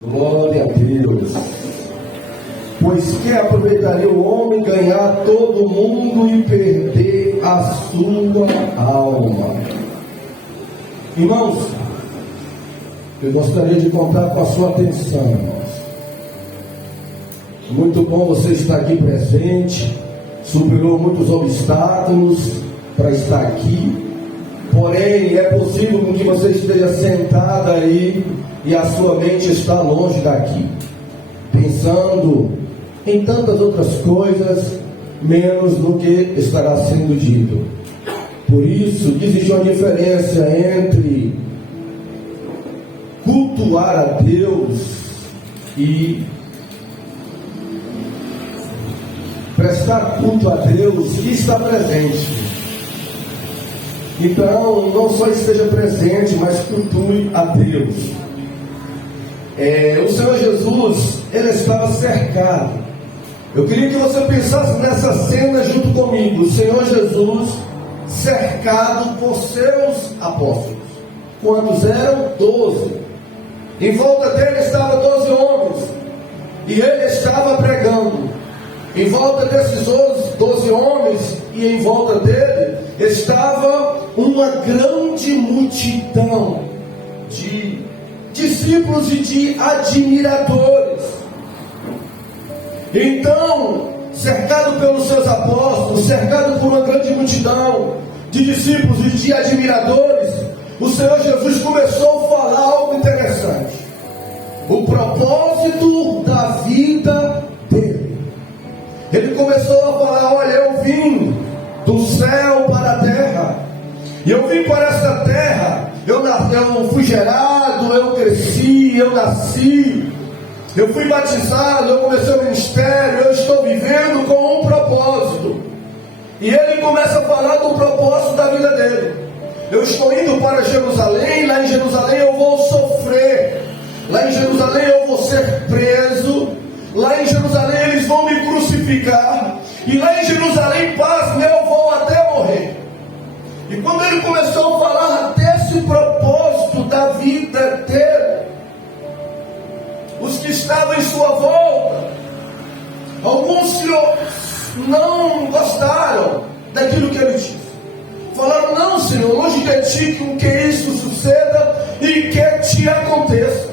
Glória a Deus. Pois que aproveitaria o homem ganhar todo o mundo e perder a sua alma? Irmãos, eu gostaria de contar com a sua atenção, irmãos. Muito bom você estar aqui presente. Superou muitos obstáculos para estar aqui. Porém, é possível que você esteja sentado aí e a sua mente está longe daqui, pensando em tantas outras coisas, menos no que estará sendo dito. Por isso, existe uma diferença entre cultuar a Deus e prestar culto a Deus que está presente. Então, não só esteja presente, mas cultue a Deus. O Senhor Jesus, ele estava cercado. Eu queria que você pensasse nessa cena junto comigo. O Senhor Jesus cercado por seus apóstolos. Quantos eram? 12. Em volta dele estavam 12 homens. E ele estava pregando. Em volta desses 12 homens e em volta dele estava uma grande multidão de discípulos e de admiradores. Então, cercado pelos seus apóstolos, cercado por uma grande multidão de discípulos e de admiradores, o Senhor Jesus começou a falar algo interessante: o propósito da vida dele. Ele começou a falar: olha, eu vim do céu para a terra, e eu vim para esta terra. Eu fui gerado, eu cresci, eu nasci, eu fui batizado, eu comecei o ministério, eu estou vivendo com um propósito. E ele começa a falar do propósito da vida dele. Eu estou indo para Jerusalém, lá em Jerusalém eu vou sofrer, lá em Jerusalém eu vou ser preso, lá em Jerusalém eles vão me crucificar, e lá em Jerusalém, pasme, eu vou até morrer. E quando ele começou a falar desse propósito da vida dele, os que estavam em sua volta, alguns que não gostaram daquilo que ele disse, falaram: não, Senhor, longe de ti que isso suceda e que te aconteça.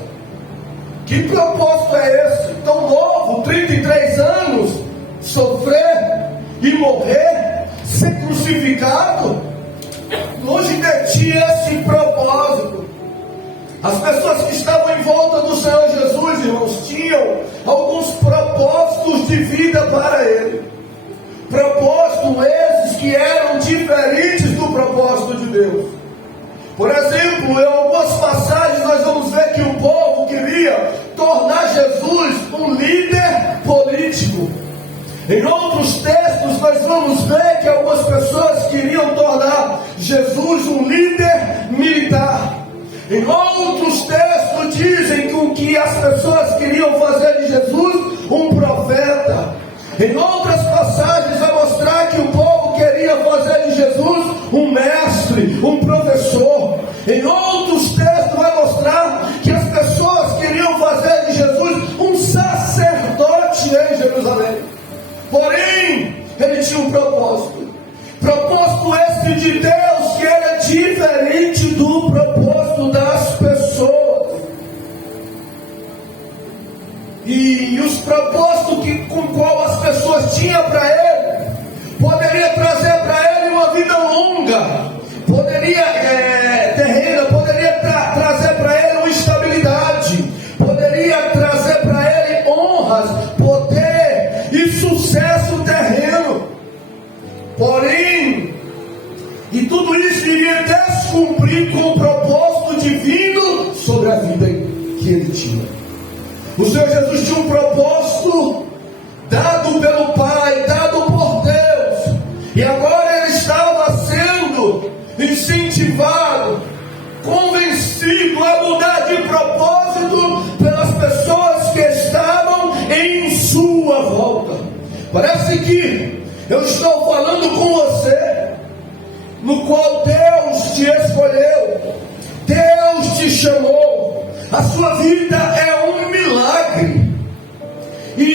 Que propósito é esse? Tão novo, 33 anos, sofrer e morrer, ser crucificado? Longe de ti esse propósito. As pessoas que estavam em volta do Senhor Jesus, irmãos, tinham alguns propósitos de vida para ele. Propósitos esses que eram diferentes do propósito de Deus. Por exemplo, em algumas passagens nós vamos ver que o povo queria tornar Jesus um líder político. Em outros textos nós vamos ver que algumas pessoas queriam tornar Jesus um líder militar. Em outros textos dizem que as pessoas queriam fazer de Jesus um profeta. Em outras passagens vai mostrar que o povo queria fazer de Jesus um mestre, um professor. Em outros textos vai mostrar que as pessoas queriam fazer de Jesus um sacerdote em Jerusalém. Porém, ele tinha um propósito. Propósito esse de Deus, que ele é diferente do propósito das pessoas. E os propósitos com qual as pessoas tinham para ele, poderia trazer para ele uma vida longa, terrena, poderia trazer para ele uma estabilidade, poderia trazer para ele honras, poder e sucesso terreno. Porém, e tudo isso iria descumprir com o propósito divino sobre a vida que ele tinha. O Senhor Jesus tinha um propósito dado pelo Pai, dado por Deus, e agora ele estava sendo incentivado, convencido a mudar de propósito pelas pessoas que estavam em sua volta. Parece que eu estou falando com você, no qual Deus te escolheu, Deus te chamou. A sua vida é um milagre.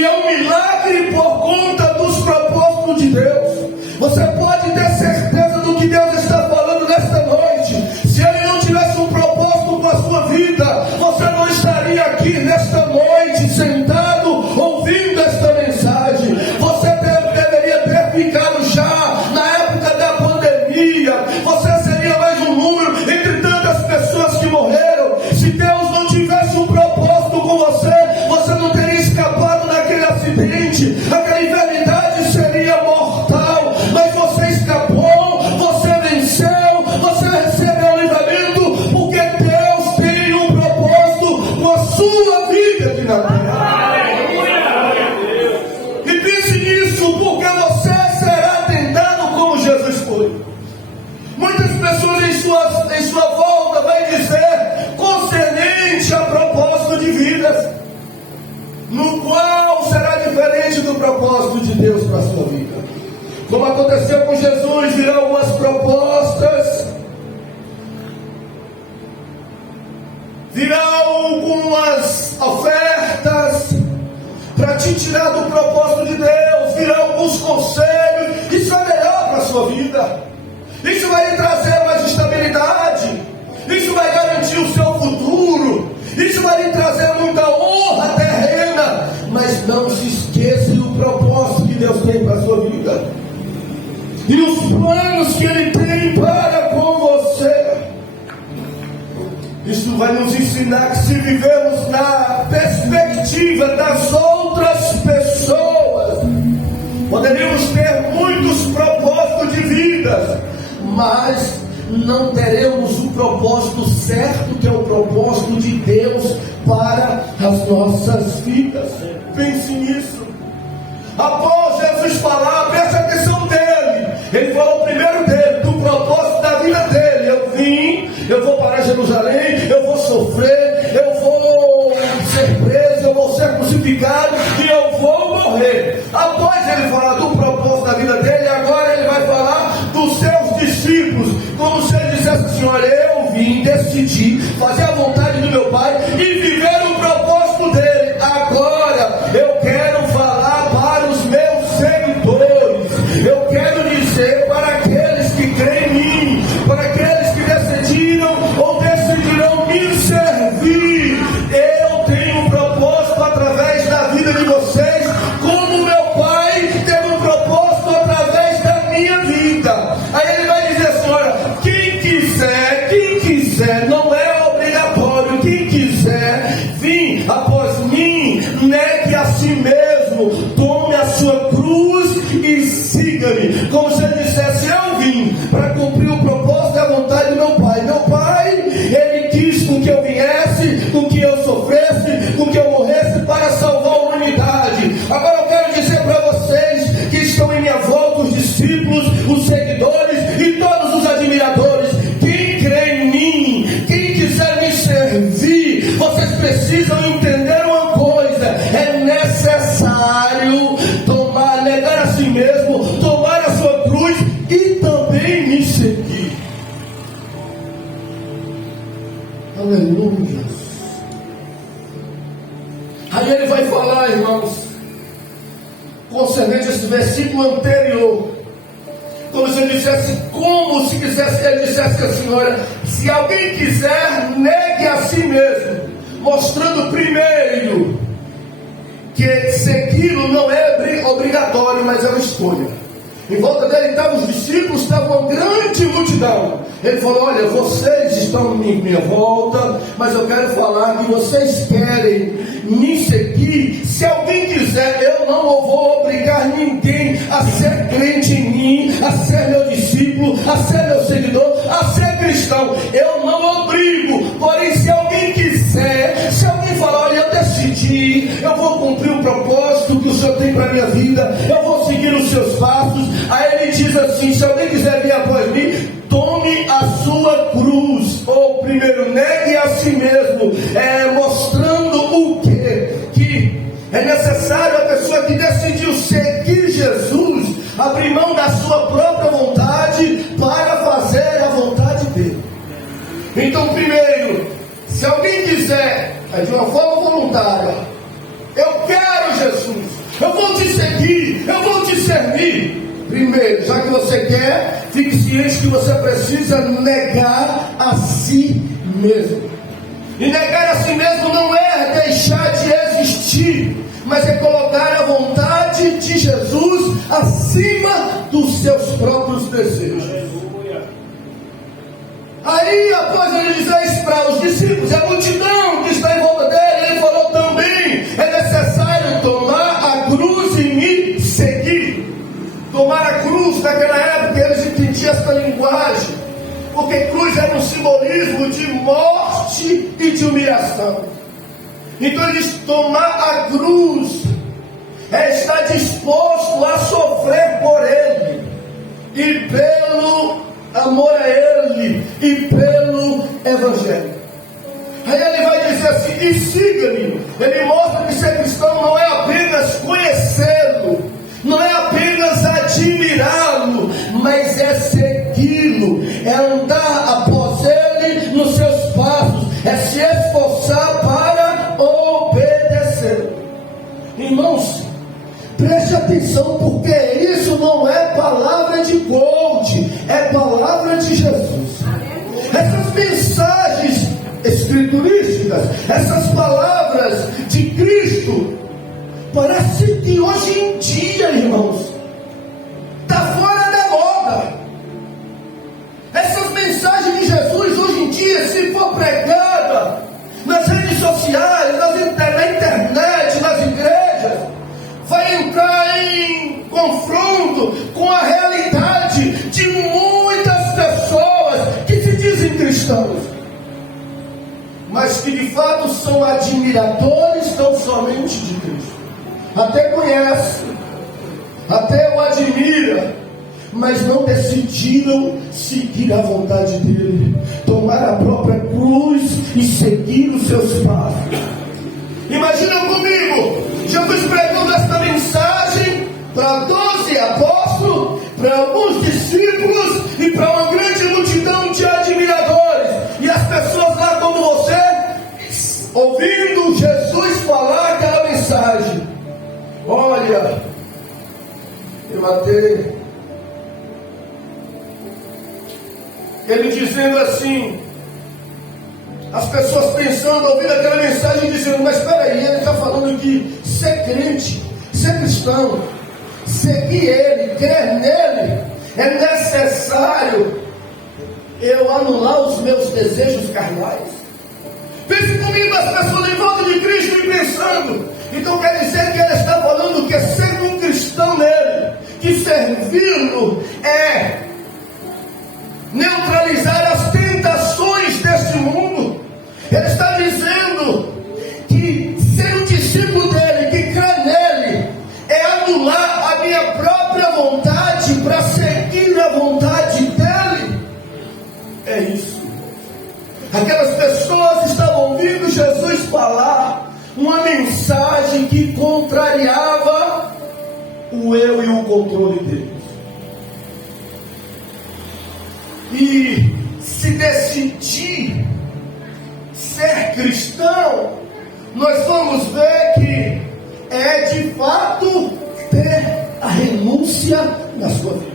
E é um milagre por conta dos propósitos de Deus. Você pode ter certeza do que Deus está falando nesta noite. Se Ele não tivesse um propósito com a sua vida, você não estaria aqui nesta noite, sentado, ouvindo esta mensagem. Você deveria ter ficado já na época da pandemia. Você seria mais um número entre tantas pessoas que morreram. Se Deus não tivesse um propósito com você, você não teria escapado daquele acidente. Aquela enfermidade seria mortal, mas você escapou, você venceu, você recebeu o livramento, porque Deus tem um propósito com a sua vida aqui na terra. E pense nisso, porque você será tentado como Jesus foi. Muitas pessoas em sua volta vai dizer concernente a propósito de vidas, no qual será diferente do propósito de Deus para a sua vida. Como aconteceu com Jesus, virão algumas propostas, virão algumas ofertas para te tirar do propósito de Deus, virão alguns conselhos. Isso é melhor para a sua vida, isso vai lhe trazer mais estabilidade, isso vai garantir o seu futuro, isso vai lhe trazer muita honra terrena. Mas não se esqueça do propósito que Deus tem para a sua vida e os planos que Ele tem para com você. Isso vai nos ensinar que se vivemos na perspectiva das outras pessoas, poderíamos ter muitos propósitos de vida, mas não teremos o propósito certo, que é o propósito de Deus para as nossas vidas. Pense nisso. Após Jesus falar, preste atenção dele. Ele falou primeiro dele, do propósito da vida dele. Eu vim, eu vou para Jerusalém, eu vou sofrer, eu vou ser preso, eu vou ser crucificado e eu vou morrer. Após ele falar do propósito da vida dele, agora ele vai falar dos seus discípulos, como se ele dissesse assim: olha, eu vim, decidi fazer a vontade do meu Pai e viver o propósito dele. Agora eu quero falar para os meus seguidores, eu quero dizer para aqueles que creem em mim, para aqueles que decidiram ou decidirão me servir, eu tenho um propósito através da vida de vocês, como meu Pai teve um propósito através da minha vida. Aí ele vai dizer assim: olha, quem quiser, não é obrigatório, quem quiser vir após mim, negue a si mesmo, tome a sua cruz e siga-me. Como se ele dissesse: eu vim para cumprir o propósito da vontade do meu Pai. Meu Pai, ele quis com que eu viesse, com que eu sofresse, com que eu morresse para salvar a humanidade. Agora eu quero dizer para vocês que estão em minha volta, os discípulos, os seguidores e todos os admiradores: quem crê em mim, quem quiser me servir, vocês precisam entender uma coisa: é necessário negar a si mesmo, tomar a sua cruz e também me seguir. Aleluia. Aí ele vai falar, irmãos, concernente a esse versículo anterior, como se ele dissesse, ele dissesse assim: olha, se alguém quiser, negue a si mesmo, mostrando primeiro que segui-lo não é obrigatório, mas é uma escolha. Em volta dele estavam os discípulos, estava uma grande multidão. Ele falou: olha, vocês estão em minha volta, mas eu quero falar que vocês querem me seguir. Se alguém quiser, eu não vou obrigar ninguém a ser crente em mim, a ser meu discípulo, a ser meu seguidor, a ser cristão. Eu não obrigo. Porém, se alguém quiser, se alguém falar: olha, eu decidi, eu vou cumprir o propósito que o Senhor tem para a minha vida, eu vou seguir os seus passos. Aí ele diz assim: se alguém quiser vir após mim, tome a sua cruz. Ou primeiro, negue a si mesmo, mostrando o quê? Que é necessário a pessoa que decidiu seguir Jesus abrir mão da sua própria vontade para fazer a vontade dele. Então, primeiro, se alguém quiser, de uma forma voluntária: eu quero Jesus, Primeiro, já que você quer, fique ciente que você precisa negar a si mesmo. E negar a si mesmo não é deixar de existir, mas é colocar a vontade de Jesus acima dos seus próprios desejos. Aí, após ele dizer isso para os discípulos, a multidão que está em volta dele, ele falou também: é necessário tomar a cruz e me seguir. Tomar a cruz, naquela época eles entendiam essa linguagem, porque cruz era um simbolismo de morte e de humilhação. Então eles tomar a cruz é estar disposto a sofrer por ele, e pelo amor a ele, e pelo evangelho. Aí ele vai dizer assim: e siga-me. Ele mostra que ser cristão não é apenas conhecê-lo, não é apenas admirá-lo, mas é segui-lo, é andar após ele nos seus passos, é se esforçar para obedecer. Irmãos, preste atenção, porque isso não é palavra de coach, é palavra de Jesus. Essas mensagens escriturísticas, essas palavras de Cristo, parece que hoje em dia, irmãos, está fora da moda. Essas mensagens de Jesus hoje em dia, se for pregada nas redes sociais, na internet, nas igrejas, vai entrar em confronto com a realidade de muitas pessoas que se dizem cristãos, mas que de fato são admiradores tão somente de Cristo. Até conhece, até o admira, mas não decidiram seguir a vontade dele, tomar a própria cruz e seguir os seus passos. Imagina comigo, Jesus pregando esta mensagem para 12 apóstolos, para alguns discípulos e para uma grande multidão de admiradores, e as pessoas lá como você, ouvindo Jesus falar aquela mensagem. Olha, eu matei. Ele dizendo assim, as pessoas pensando, ouvindo aquela mensagem, dizendo: mas espera aí, ele está falando que ser crente, ser cristão, seguir ele, crer nele, é necessário eu anular os meus desejos carnais. Pense comigo, as pessoas em volta de Cristo e pensando, então quer dizer que ele está falando que é ser um cristão nele, que servi-lo é neutralizar as tentações deste mundo. Ele está dizendo que ser um discípulo dele, que crê nele, é anular a minha própria vontade para seguir a vontade dele. É isso. Aquelas pessoas estavam ouvindo Jesus falar uma mensagem que contrariava o eu e o controle deles. E se decidir ser cristão, nós vamos ver que é de fato ter a renúncia na sua vida.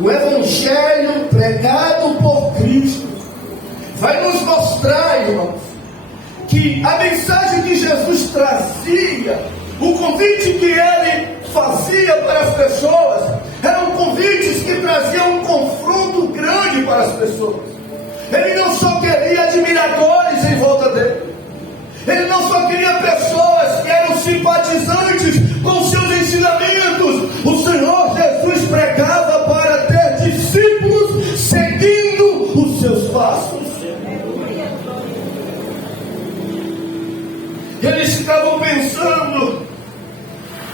O evangelho pregado por Cristo vai nos mostrar, irmãos, que a mensagem que Jesus trazia, o convite que ele fazia para as pessoas, eram convites que traziam um confronto grande para as pessoas. Ele não só queria admiradores em volta dele, ele não só queria pessoas que eram simpatizantes com seus ensinamentos. O Senhor Jesus pregava para ter discípulos seguindo os seus passos. Eles ficavam pensando: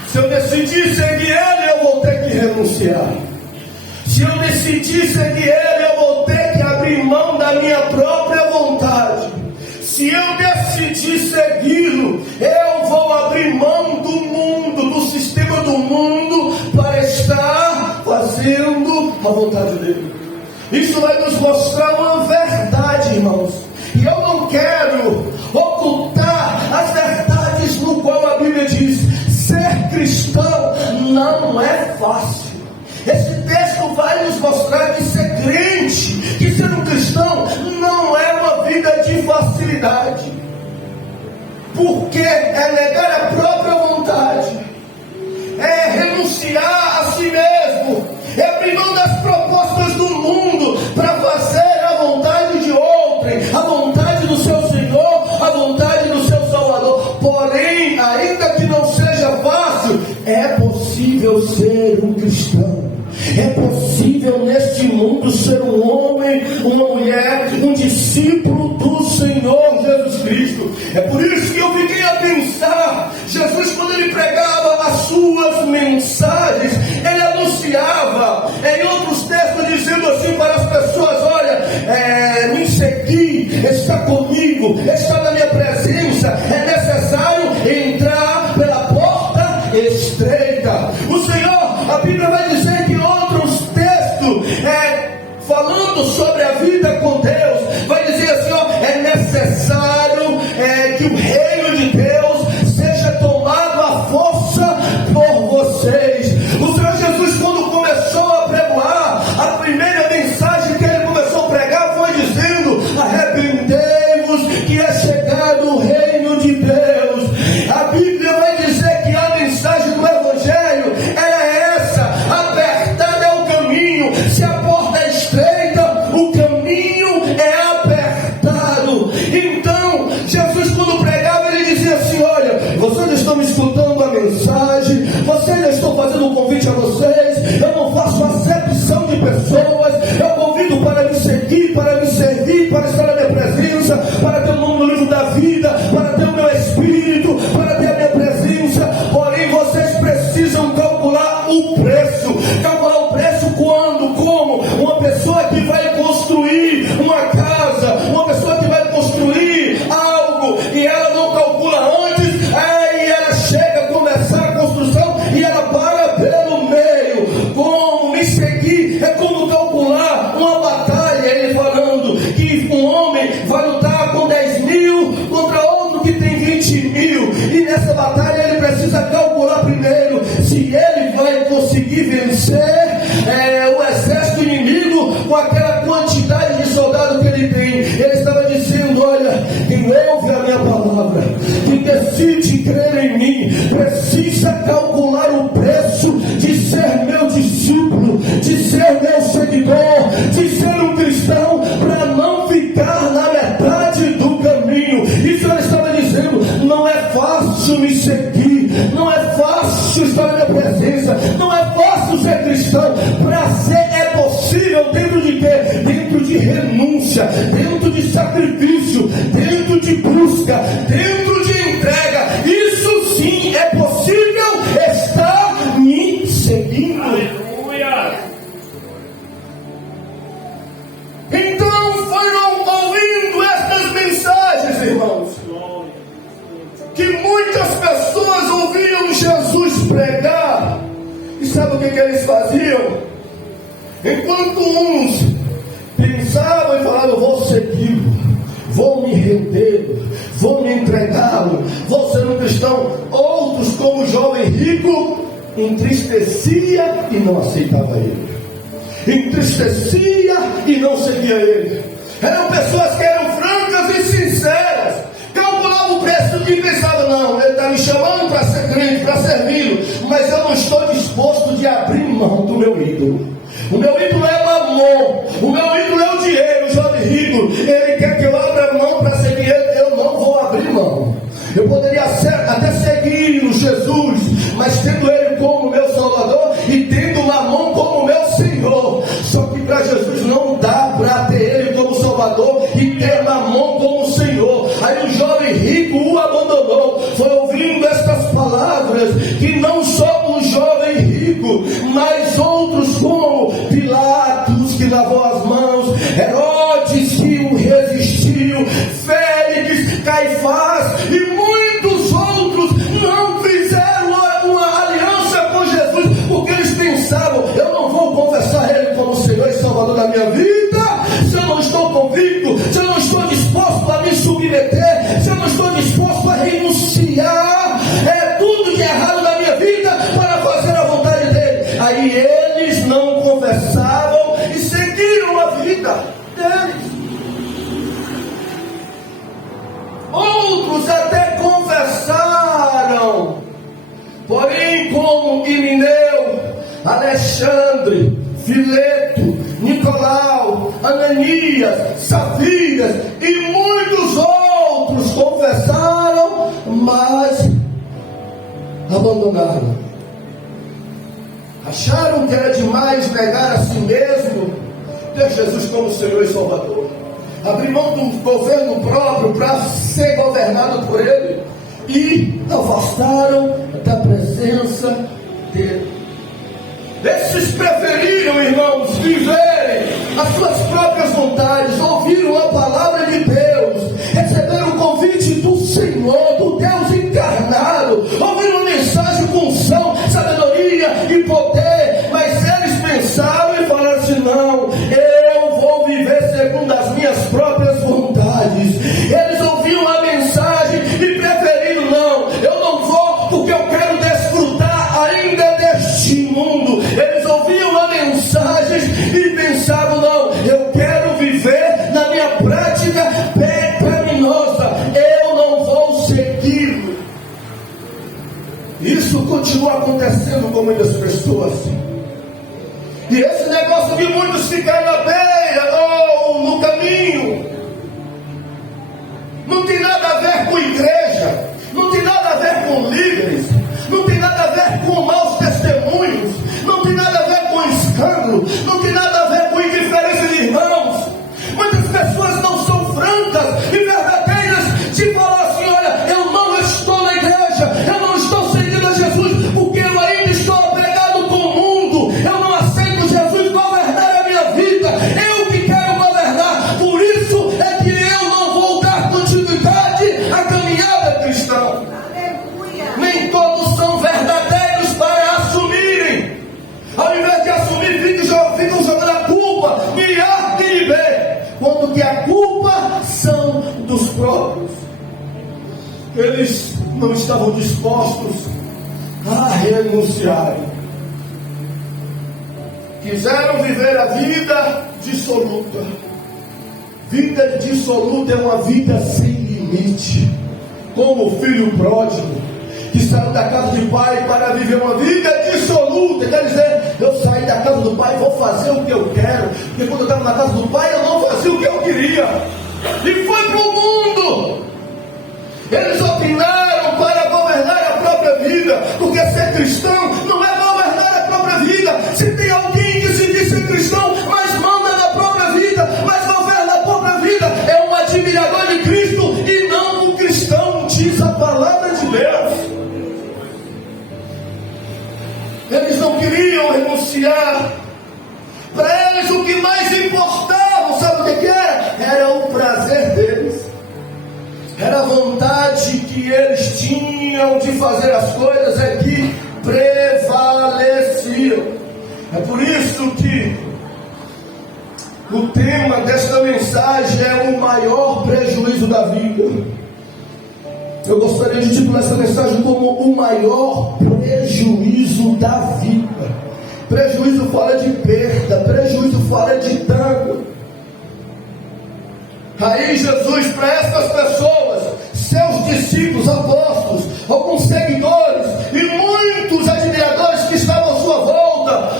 se eu decidir seguir ele, eu vou ter que renunciar. Se eu decidir seguir ele, eu vou ter que abrir mão da minha própria vontade. Se eu decidir segui-lo, eu vou abrir mão do mundo, do sistema do mundo, para estar fazendo a vontade dele. Isso vai nos mostrar uma verdade, irmãos. E eu não quero ocultar as verdades no qual a Bíblia diz: ser cristão não é fácil. mostrar que ser crente, que ser um cristão, não é uma vida de facilidade. Porque é negar a própria vontade, é renunciar a si mesmo, é abrir mão das propostas do mundo para fazer a vontade de outrem, a vontade do seu Senhor, a vontade do seu Salvador. Porém, ainda que não seja fácil, é possível ser um cristão. É possível neste mundo ser um homem, uma mulher, um discípulo do Senhor Jesus Cristo. É por isso que eu fiquei a pensar, Jesus, quando ele pregava as suas mensagens, ele anunciava em outros textos, dizendo assim para as pessoas: olha, me segui, está comigo, está na minha presença, é necessário entrar pela porta estreita. O Senhor, a Bíblia vai dizer que em outros textos, falando sobre a vida com Deus, vai dizer assim: é necessário que o reino de Deus seja tomado à força por vocês. O Senhor Jesus, quando começou a pregoar, a primeira mensagem que ele começou a pregar foi dizendo: arrependei-vos, que é chegado o reino de Deus. A Bíblia vai dizer que a mensagem do Evangelho é essa: apertado é o caminho, se a porta é estreita, o caminho é apertado. Então, Jesus, quando pregava, ele dizia assim: olha, vocês estão me escutando a mensagem, vocês já estão fazendo um convite a vocês, eu não faço acepção de pessoas, eu convido para me seguir, para me servir, para estar na minha presença, para ter o nome no livro da vida, para ter o meu espírito, para ter a minha presença. Porém, vocês precisam calcular o preço. Calcular o preço quando? Como? Uma pessoa que vai construir uma casa, uma pessoa que vai construir algo, e ela não calcula antes, aí ela chega a começar a construção e ela para pelo meio. Como me seguir é como calcular uma batalha. Ele falando que um homem vai lutar com 10.000 contra outro que tem 20.000, e nessa batalha ele precisa calcular primeiro se ele vai conseguir vencer o exército inimigo com aquela quantidade de soldados que ele tem. Ele estava dizendo: olha, quem ouve a minha palavra, quem decide crer em mim, precisa calcular o preço de ser meu discípulo, de ser meu seguidor, de ser um cristão, para não ficar na metade do caminho. Isso ele estava dizendo: não é fácil me seguir, não é fácil estar na minha presença, não é fácil ser cristão. Para ser é possível dentro de quê? Dentro de renúncia, dentro de sacrifício, dentro de busca, dentro de entrega. Isso sim é possível estar me seguindo. Aleluia! Então foram ouvindo estas mensagens, irmãos, que muitas pessoas ouviam Jesus pregar, e sabe o que eles faziam? Enquanto uns pensavam e falavam: vou segui-lo, vou me render, vou me entregá-lo, vou ser um cristão. Outros, como o jovem rico, entristecia e não aceitava ele, entristecia e não seguia ele. Eram pessoas que eram francas e sinceras, calculavam o preço e pensavam: não, ele está me chamando para ser crente, para servi-lo, mas eu não estou disposto de abrir mão do meu ídolo. O meu ídolo é mamon, o meu ídolo é o dinheiro. O jovem rico, ele quer que eu abra mão para seguir ele, eu não vou abrir mão. Eu poderia até seguir o Jesus, mas tendo ele como meu Salvador e tendo Mamon como meu Senhor. Só que para Jesus não dá para ter ele como Salvador e ter Mamon como Senhor. Aí o jovem rico o abandonou. Foi ouvindo estas palavras que não só o jovem rico, mas outros como Pilatos, que lavou as mãos, Herodes, que o resistiu, Félix, Caifás e muitos outros não fizeram uma aliança com Jesus, porque eles pensavam: eu não vou confessar ele como Senhor e Salvador da minha vida se eu não estou convicto, se eu não estou disposto a me submeter, se eu não estou disposto a renunciar tudo de errado na minha vida Alexandre, Fileto, Nicolau, Ananias, Safiras e muitos outros confessaram, mas abandonaram. Acharam que era demais negar a si mesmo, ter Jesus como Senhor e Salvador, abrir mão do governo próprio para ser governado por Ele, e afastaram da presença dEle. Esses preferiram, irmãos, viverem as suas próprias vontades, ouviram a palavra de Deus, receberam o convite do Senhor, do Deus encarnado, ouviram a mensagem com unção, sabedoria e poder, mas eles pensaram e falaram assim: não, eu vou viver segundo as minhas próprias vontades. Eles ouviram a mensagem e preferiram: não, eu não vou porque eu quero desfrutar ainda deste mundo. Eles ouviam a mensagem e pensavam: não, eu quero viver na minha prática pecaminosa, eu não vou segui-lo. Isso continua acontecendo com muitas pessoas. E esse negócio de muitos ficar na beira ou no caminho não tem nada a ver com igreja, não tem nada a ver com líderes, não tem nada a ver com maus testemunhos, não tem nada a ver com escândalo, não tem nada a ver com indiferença de irmãos. Muitas pessoas não são francas e verdadeiras de falar assim: olha, eu não estou na igreja, eu não estou seguindo a Jesus porque eu ainda estou apegado com o mundo, eu não aceito Jesus governar a minha vida, eu que quero governar, por isso é que eu não vou dar continuidade à caminhada cristã. Nem todos são verdadeiros para assumirem. Ao invés de assumir, ficam jogando a culpa em A e em B, quando que a culpa são dos próprios. Eles não estavam dispostos a renunciarem. Quiseram viver a vida dissoluta. Vida dissoluta é uma vida sem limite, como o filho pródigo que saiu da casa do pai para viver uma vida dissoluta. Quer dizer, eu saí da casa do pai e vou fazer o que eu quero, porque quando eu estava na casa do pai eu não fazia o que eu queria, e foi para o mundo. Eles opinaram para governar a própria vida, porque ser cristão não é governar a própria vida. Se tem alguém que se diz ser cristão, mas manda na própria vida, mas governa a própria vida, é um admirador de Cristo e não um cristão, diz a palavra de Deus. Eles não queriam renunciar. Para eles o que mais importava, sabe o que era? Era o prazer deles, era a vontade que eles tinham de fazer as coisas, é que prevaleciam. É por isso que o tema desta mensagem é o maior prejuízo da vida. Eu gostaria de titular essa mensagem como o maior prejuízo da vida. Prejuízo fala de perda, prejuízo fala de dano. Aí Jesus, para essas pessoas, seus discípulos, apóstolos, alguns seguidores e muitos admiradores que estavam à sua volta,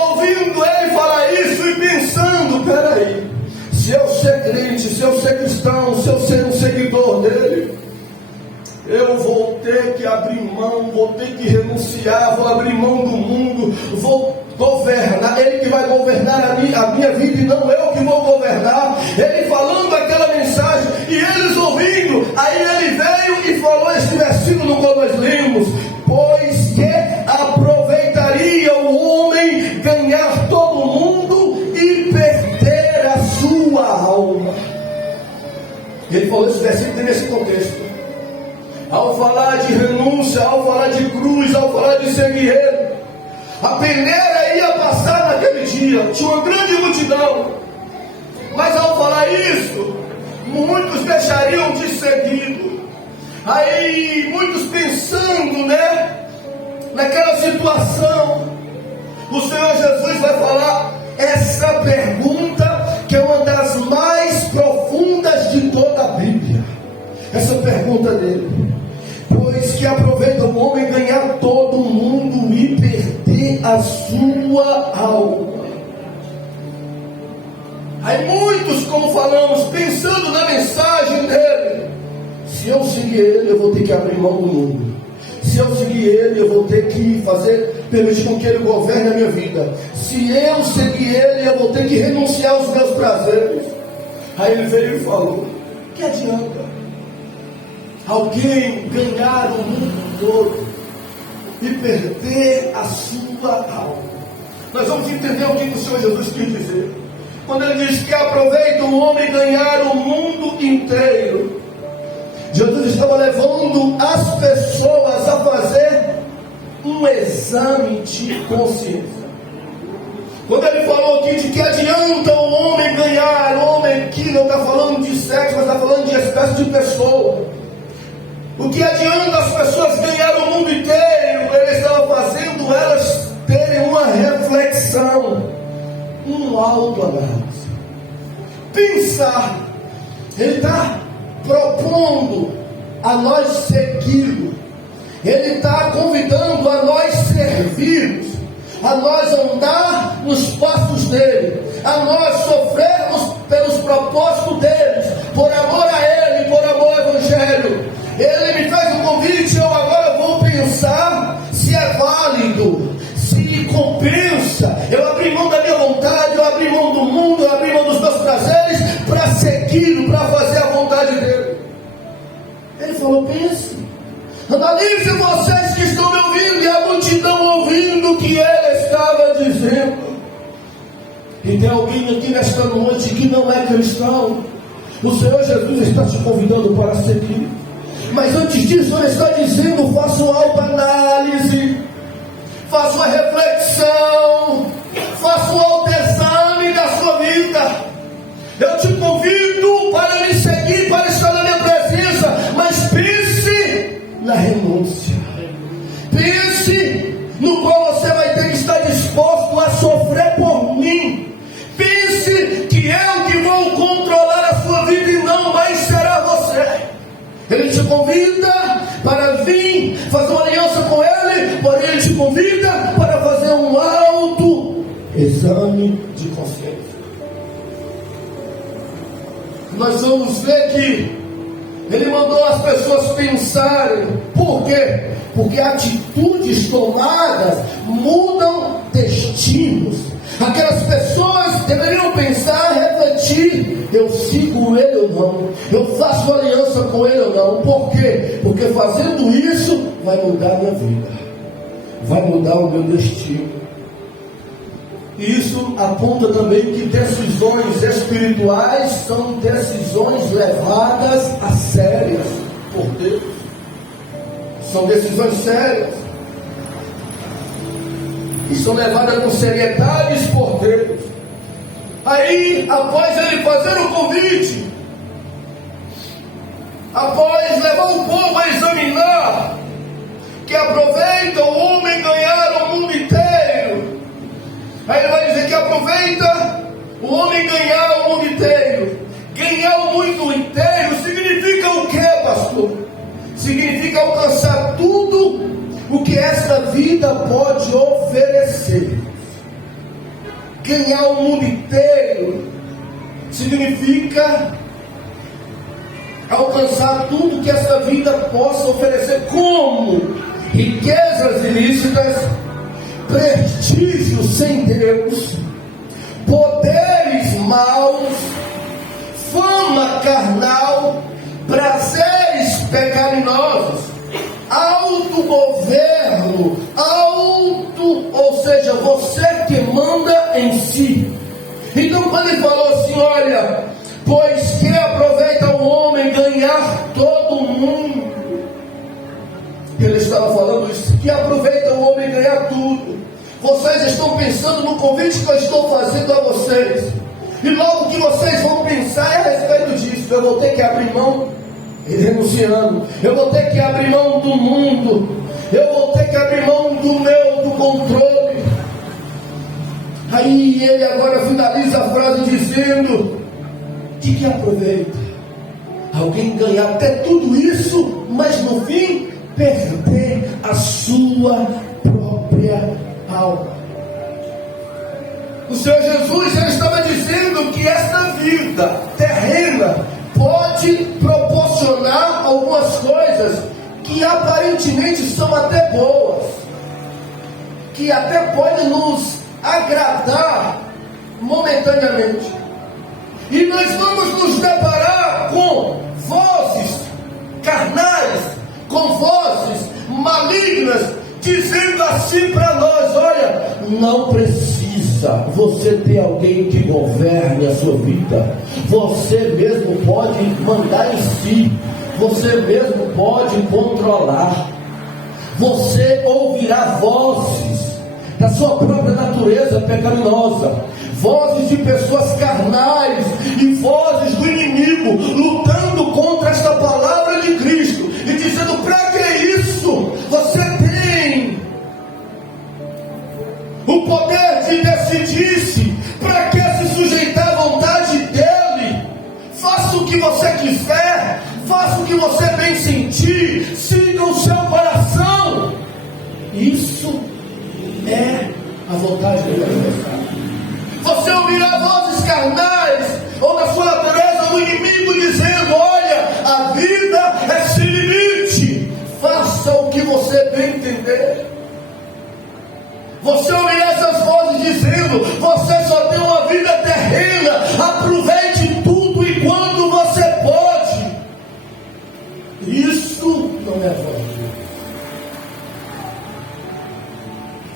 ouvindo ele falar isso e pensando: peraí, se eu ser crente, se eu ser cristão, se eu ser um seguidor dele, eu vou ter que abrir mão, vou ter que renunciar, vou abrir mão do mundo, vou governar, ele que vai governar a minha vida e não eu que vou governar. Ele falando aquela mensagem e eles ouvindo. Aí ele veio e falou esse versículo no qual nós lemos: pois que aproveitaria o homem ganhar todo o mundo e perder a sua alma. Ele falou esse versículo nesse contexto. Ao falar de renúncia, ao falar de cruz, ao falar de ser guerreiro, a peneira ia passar naquele dia, tinha uma grande multidão, mas ao falar isso, muitos deixariam de segui-lo. Aí muitos pensando, naquela situação, o Senhor Jesus vai falar essa pergunta, que é uma das mais profundas de toda a Bíblia. Essa pergunta dele: pois que aproveita o homem ganhar todo o mundo e perder a sua Aí muitos, como falamos, pensando na mensagem dele, se eu seguir ele, eu vou ter que abrir mão do mundo. Se eu seguir ele, eu vou ter que permitir com que ele governe a minha vida. Se eu seguir ele, eu vou ter que renunciar aos meus prazeres. Aí ele veio e falou: que adianta alguém ganhar o mundo todo e perder a sua alma? Nós vamos entender o que o Senhor Jesus quis dizer quando ele diz que aproveita o homem ganhar o mundo inteiro. Jesus estava levando as pessoas a fazer um exame de consciência. Quando ele falou aqui de que adianta o homem ganhar, o homem aqui não está falando de sexo, mas está falando de espécie de pessoa. O que adianta as pessoas ganhar o mundo inteiro? Ele estava fazendo elas terem uma reflexão, um autoanálise, pensar. Ele está propondo a nós segui-lo, ele está convidando a nós servirmos, a nós andar nos passos dele, a nós sofrermos pelos propósitos deles, por amor a ele, por amor ao evangelho. Ele me faz um convite, eu agora vou pensar se é válido, se compensa eu abrir mão da minha vontade, eu abrir mão do mundo, eu abrir mão dos meus prazeres para segui-lo, para fazer a vontade dele. Ele falou: pense, analise vocês que estão me ouvindo e a multidão ouvindo o que ele estava dizendo. E tem alguém aqui nesta noite que não é cristão. O Senhor Jesus está te convidando para seguir, mas antes disso ele está dizendo: faça uma autoanálise, faça uma reflexão, faça um autoexame da sua vida. Eu te convido para me seguir, para estar na minha presença, mas pense na renúncia, pense no qual você vai ter que estar disposto a sofrer por mim. Pense que eu que vou controlar a sua vida e não mais será você. Ele te convida para vir fazer uma aliança com ele, porém ele te convida para fazer um autoexame de consciência. Nós vamos ver que ele mandou as pessoas pensarem. Por quê? Porque atitudes tomadas mudam destinos. Aquelas pessoas deveriam pensar, refletir: eu sigo ele ou não? Eu faço aliança com ele ou não? Por quê? Porque fazendo isso vai mudar a minha vida, vai mudar o meu destino. E isso aponta também que decisões espirituais são decisões levadas a sérias por Deus. São decisões sérias e são levadas com seriedade por Deus. Aí, após ele fazer o convite, após levar o povo a examinar, que aproveita o homem ganhar o mundo inteiro, aí ele vai dizer que aproveita o homem ganhar o mundo inteiro. Ganhar o mundo inteiro significa o que, pastor? Significa alcançar tudo o que esta vida pode oferecer. Ganhar o mundo inteiro significa alcançar tudo que esta vida possa oferecer, como riquezas ilícitas, prestígio sem Deus, poderes maus, fama carnal, prazeres pecaminosos, autogoverno, ou seja, você que manda em si. Então quando ele falou assim: olha, pois que aproveita o homem ganhar todo mundo, ele estava falando isso, que aproveita o homem ganhar tudo. Vocês estão pensando no convite que eu estou fazendo a vocês, e logo que vocês vão pensar a respeito disso, eu vou ter que abrir mão, renunciando, eu vou ter que abrir mão do mundo, eu vou ter que abrir mão do controle. Aí ele agora finaliza a frase dizendo: de que aproveita alguém ganhar até tudo isso, mas no fim perder a sua própria alma? O Senhor Jesus já estava dizendo que esta vida terrena pode proporcionar algumas coisas que aparentemente são até boas, que até podem nos agradar momentaneamente. E nós vamos nos deparar com vozes carnais, com vozes malignas, dizendo assim para nós: olha, não precisa você ter alguém que governe a sua vida, você mesmo pode mandar em si, você mesmo pode controlar, você ouvirá vozes da sua própria natureza pecaminosa, vozes de pessoas carnais e vozes do inimigo lutando contra esta palavra de Cristo e dizendo: para que isso? Você tem o poder de decidir-se, para que se sujeitar à vontade dele? Faça o que você quiser, faça o que você bem sentir, siga o seu coração. Isso é a vontade de Deus. Você ouvirá vozes carnais, ou na sua natureza, do inimigo dizendo: olha, a vida é sem limite, faça o que você bem entender. Você ouvirá essas vozes dizendo: você só tem uma vida terrena, aproveite tudo enquanto você pode. Isso não é voz.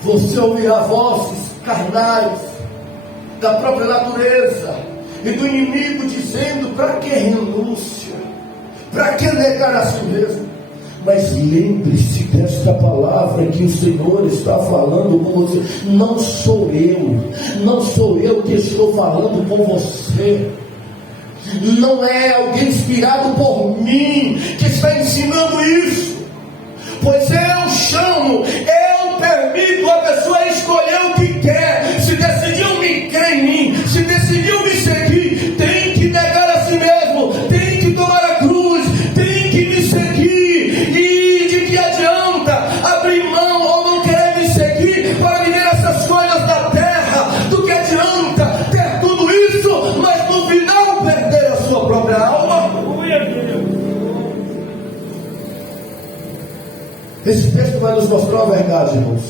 Você ouvirá vozes carnais da própria natureza e do inimigo dizendo: para que renúncia? Para que negar a si mesmo? Mas lembre-se desta palavra que o Senhor está falando com você. Não sou eu que estou falando com você. Não é alguém inspirado por mim que está ensinando isso. Pois eu chamo, eu permito a pessoa escolher o que quer. Se decidiu me crer em mim, se decidiu me seguir, tem que negar a si mesmo, tem que tomar a cruz, tem que me seguir. E de que adianta abrir mão ou não querer me seguir para viver essas coisas da terra? Do que adianta ter tudo isso, mas no final perder a sua própria alma? Esse texto vai nos mostrar uma verdade, irmãos,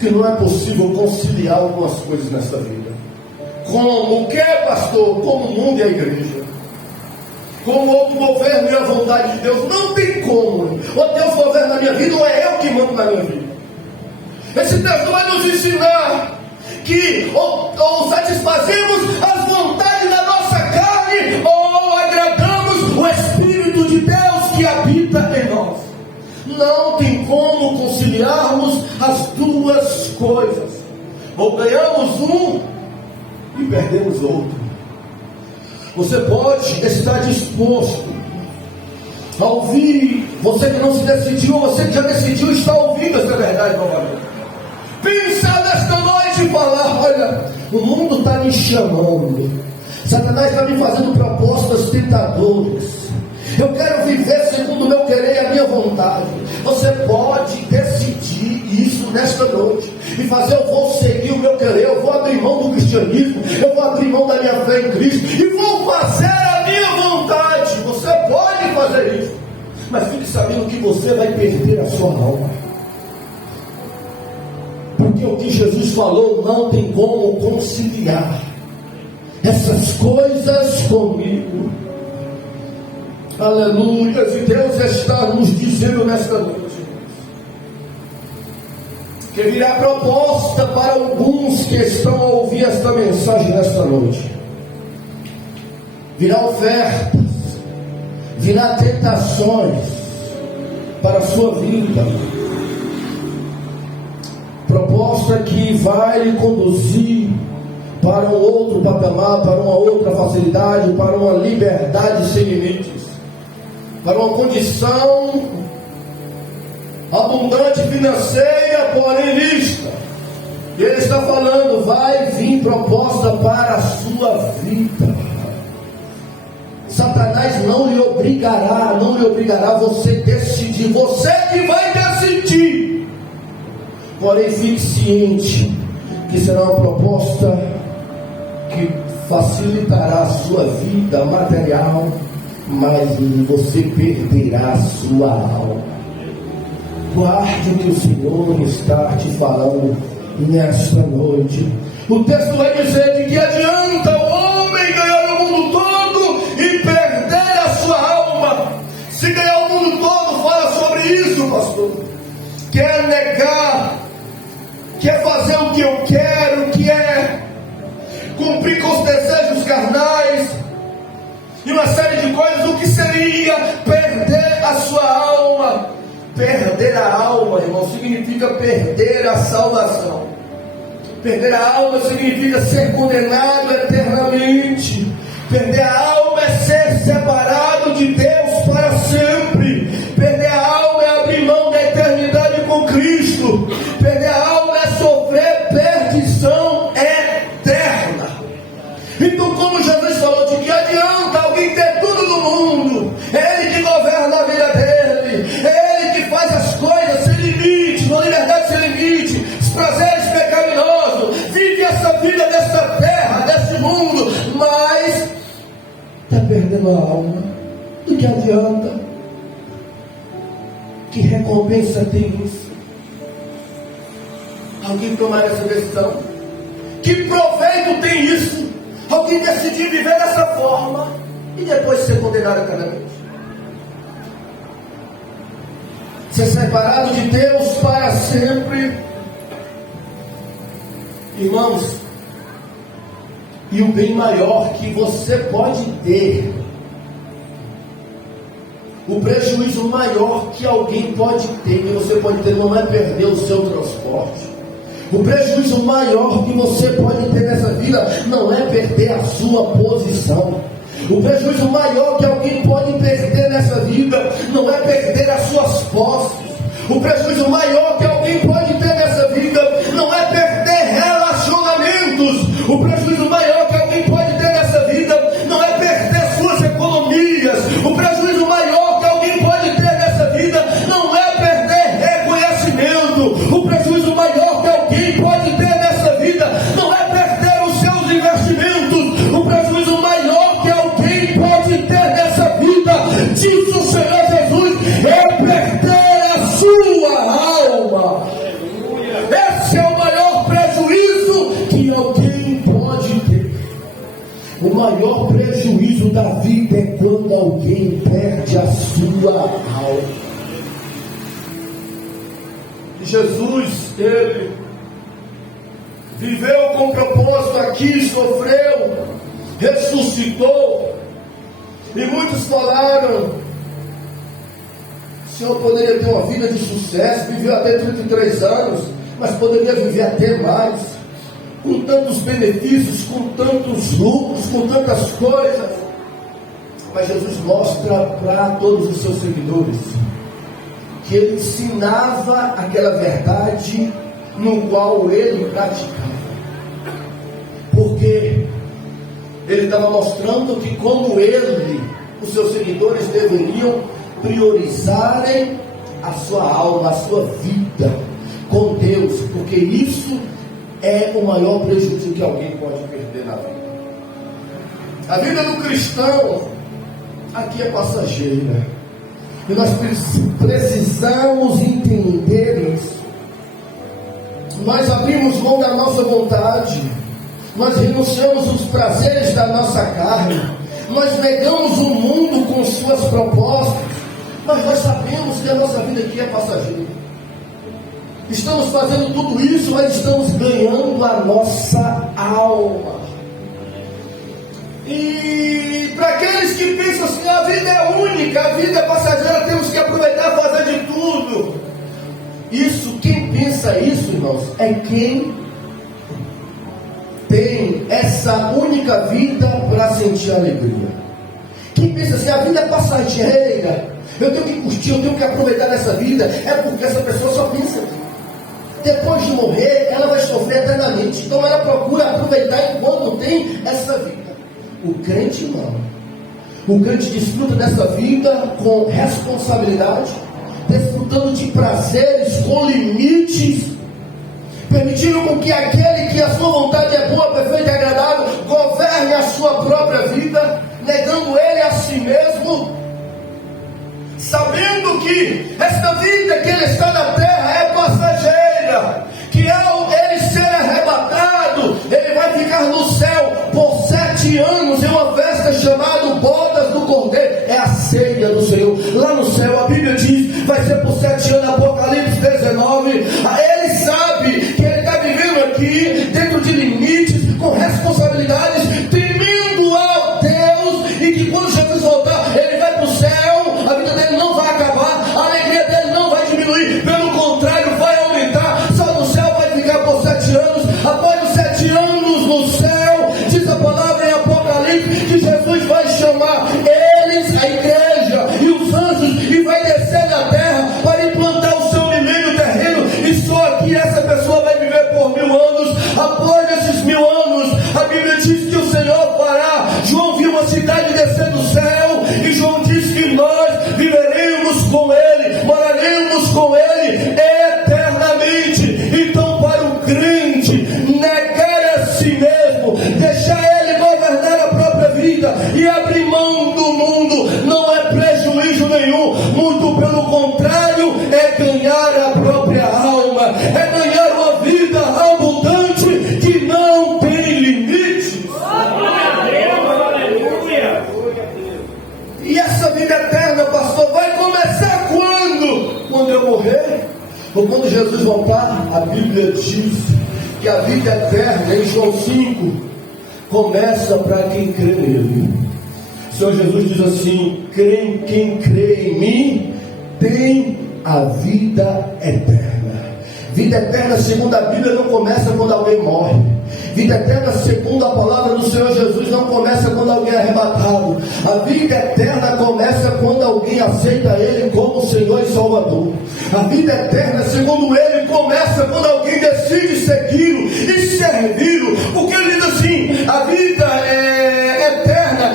que não é possível conciliar algumas coisas nessa vida. Como o que, pastor? Como o mundo e a igreja, como o governo e a vontade de Deus. Não tem como. Ou Deus governa a minha vida, ou é eu que mando na minha vida. Esse texto vai nos ensinar que ou satisfazemos as vontades da nossa carne, ou agradamos o Espírito de Deus que habita em nós. Não tem como conciliarmos as duas coisas. Ou ganhamos um e perdemos outro. Você pode estar disposto a ouvir, você que não se decidiu, você que já decidiu, está ouvindo essa verdade novamente. Pensar nesta noite e falar: olha, o mundo está me chamando, Satanás está me fazendo propostas tentadoras, eu quero viver segundo o meu querer e a minha vontade. Você pode decidir isso nesta noite e fazer: eu vou seguir o meu querer, eu vou abrir mão do cristianismo, eu vou abrir mão da minha fé em Cristo e vou fazer a minha vontade. Você pode fazer isso, mas fique sabendo que você vai perder a sua alma, porque o que Jesus falou: não tem como conciliar essas coisas comigo. Aleluia. E Deus está nos dizendo nesta noite que virá proposta para alguns que estão a ouvir esta mensagem nesta noite. Virá ofertas, virá tentações para a sua vida, proposta que vai lhe conduzir para um outro patamar, para uma outra facilidade, para uma liberdade sem limites, para uma condição abundante financeira, porém lista. E ele está falando: vai vir proposta para a sua vida. Satanás não lhe obrigará a você decidir, você que vai decidir. Porém, fique ciente que será uma proposta que facilitará a sua vida material, mas você perderá a sua alma. Guarde o que o Senhor está te falando nesta noite. O texto vai dizer de que adianta o homem ganhar o mundo todo e perder a sua alma. Se ganhar o mundo todo, fala sobre isso, pastor. Quer negar, quer fazer o que eu quero, quer cumprir com os desejos carnais e uma série de coisas. O que seria perder a sua alma? Perder a alma, irmão, significa perder a salvação. Perder a alma significa ser condenado eternamente. Perder a alma é ser separado de Deus para sempre. Perder a alma é abrir mão da eternidade com Cristo. Perder a alma é sofrer perdição eterna. Então, como Jesus falou, de que adianta alguém ter tudo no mundo? É Ele que governa a vida dele, é Ele que faz as coisas sem limite, com liberdade sem limite, os prazeres pecaminosos, vive essa vida dessa terra, desse mundo, mas está perdendo a alma. Do que adianta? Que recompensa tem isso? Alguém tomar essa decisão? Que proveito tem isso? Alguém decidir viver dessa forma e depois ser condenado eternamente? Ser separado de Deus para sempre. Irmãos, e o bem maior que você pode ter, o prejuízo maior que alguém pode ter, que você pode ter, não é perder o seu transporte. O prejuízo maior que você pode ter nessa vida não é perder a sua posição. O prejuízo maior que alguém pode perder nessa vida não é perder as suas posses. O prejuízo maior que alguém pode ter nessa vida não é perder relacionamentos. O prejuízo maior que alguém pode ter nessa vida não é perder suas economias. O prejuízo maior que alguém pode ter nessa vida não é perder reconhecimento. O prejuízo maior que alguém pode ter nessa vida não é perder os seus investimentos. O prejuízo maior que alguém pode ter nessa vida, diz o Senhor Jesus, é perder a sua alma. Esse é o maior prejuízo que alguém pode ter. O maior prejuízo da vida é quando alguém perde a sua alma. Jesus, ele viveu com propósito aqui, sofreu, ressuscitou, e muitos falaram: o Senhor poderia ter uma vida de sucesso, viveu até 33 anos, mas poderia viver até mais, com tantos benefícios, com tantos lucros, com tantas coisas. Mas Jesus mostra para todos os seus seguidores que ele ensinava aquela verdade no qual ele praticava, porque ele estava mostrando que como ele, os seus seguidores deveriam priorizarem a sua alma, a sua vida com Deus, porque isso é o maior prejuízo que alguém pode perder na vida. A vida do cristão aqui é passageira, e nós precisamos entender isso. Nós abrimos mão da nossa vontade, nós renunciamos os prazeres da nossa carne, nós negamos o mundo com suas propostas, mas nós sabemos que a nossa vida aqui é passageira. Estamos fazendo tudo isso, mas estamos ganhando a nossa alma. E para aqueles que pensam assim, a vida é única, a vida é passageira, temos que aproveitar e fazer de tudo. Isso, quem pensa isso, irmãos, é quem tem essa única vida para sentir alegria. Quem pensa assim, a vida é passageira, eu tenho que curtir, eu tenho que aproveitar dessa vida, é porque essa pessoa só pensa aqui. Depois de morrer, ela vai sofrer eternamente. Então ela procura aproveitar enquanto tem essa vida. O crente não. O crente desfruta dessa vida com responsabilidade, desfrutando de prazeres com limites, permitindo com que aquele que a sua vontade é boa, perfeita e agradável, governe a sua própria vida, negando ele a si mesmo, sabendo que esta vida que ele está na terra é passageira, que ao ele ser arrebatado, ele vai ficar no céu por 7 anos em uma festa chamada Bodas do Cordeiro. É a ceia do Senhor. Lá no céu a Bíblia diz, vai ser por 7 anos, Apocalipse 19. Ele sabe que ele está vivendo aqui dentro de limites, com responsabilidades, temendo a Deus, e que quando Jesus voltar, ele vai para o céu, a vida dele não vai acabar, a alegria dele não vai diminuir, pelo contrário, vai aumentar. Só no céu vai ficar por 7 anos. Após os 7 anos no céu, diz a palavra em Apocalipse que Jesus vai chamar eles, a igreja e os anjos, e vai descer na terra para implantar o seu milênio terreno, e só aqui essa pessoa vai viver por 1000 anos. Após esses 1000 anos, a Bíblia diz que o Senhor fará. João viu uma cidade descer do céu, e João diz que nós viveremos com ele, moraremos com ele eternamente. Então, para o crente, negar a si mesmo, deixar ele governar a própria vida e abrir mão do mundo, não é prejuízo nenhum, muito pelo contrário, é ganhar a própria alma, é ganhar uma vida abundante que não tem limites. E essa vida eterna, pastor, vai começar quando? Quando eu morrer? Ou quando Jesus voltar? A Bíblia diz que a vida eterna, em João 5, começa para quem crê nele. O Senhor Jesus diz assim: quem crê em mim tem a vida eterna. Vida eterna, segundo a Bíblia, não começa quando alguém morre. Vida eterna, segundo a palavra do Senhor Jesus, não começa quando alguém é arrebatado. A vida eterna começa quando alguém aceita Ele como Senhor e Salvador. A vida eterna, segundo Ele, começa quando alguém decide segui-lo e servi-lo. Porque Ele diz assim: a vida eterna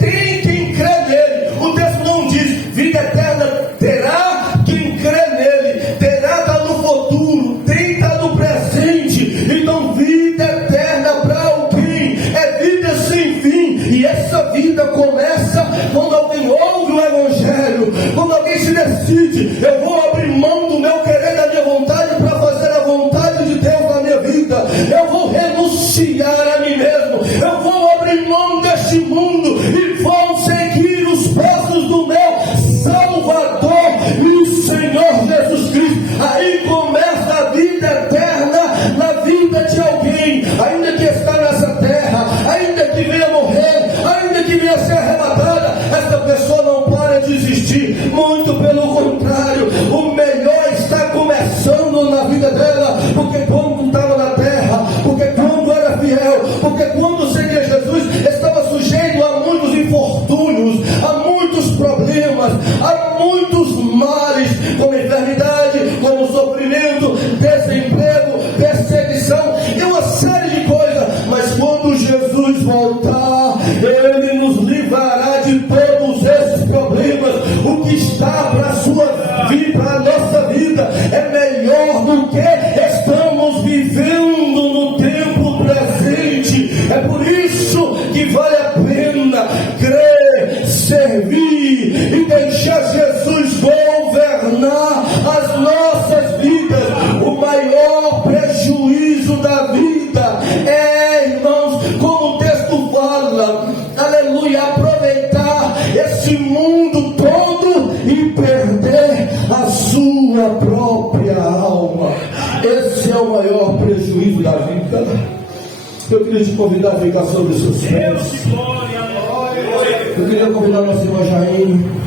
tem quem crê nele. O texto não diz vida eterna terá quem crê nele, terá está no futuro, tem está no presente. Então vida eterna para alguém é vida sem fim, e essa vida começa quando alguém ouve o Evangelho, quando alguém se decide: eu vou abrir mão do meu querer, da minha vontade, para fazer a vontade de Deus na minha vida. Eu vou renunciar a mim mesmo, eu vou abrir mão deste mundo e vou seguir os passos do meu Salvador e Senhor Jesus Cristo. Aí começa a vida eterna na vida de alguém, ainda que está nessa terra, ainda que venha morrer, ainda que venha ser arrebatada. Essa pessoa não para de existir, muito pelo contrário, o melhor está começando na vida dela. Porque quando estava na terra, porque quando era fiel, porque quando seguia Jesus, estava sujeito a muitos infortúnios, a muitos problemas, a muitos males, como enfermidade, como sofrimento, desemprego, perseguição e uma série de coisas. Mas quando Jesus voltar, Ele nos livrará de todos esses problemas. O que está para a sua vida, para a nossa vida, é melhor do que estamos vivendo no tempo presente. É por isso que vale a pena crer, servir e deixar Jesus governar as nossas vidas. O maior prejuízo da vida é, irmãos, como o texto fala, aleluia, aproveitar esse mundo todo e perder a sua própria alma. Esse é o maior prejuízo da vida. Eu queria te convidar a ficar sobre os seus pés. Eu queria convidar nosso irmão Jair.